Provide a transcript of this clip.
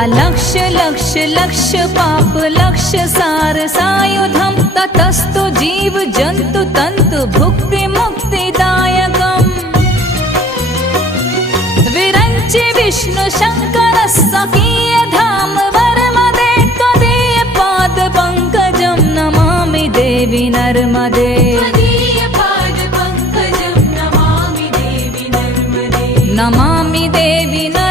अलक्ष लक्ष लक्ष पाप लक्ष सार सायुधम ततस्तु जीव जंतु तंतु भुक्ति मुक्तिदायकम् विरंचि विष्णु शंकर स्वकीय धाम वर्मदे त्वदीय पाद पंकजं नमामि देवी नर्मदे नमामि देवी नर्मदे।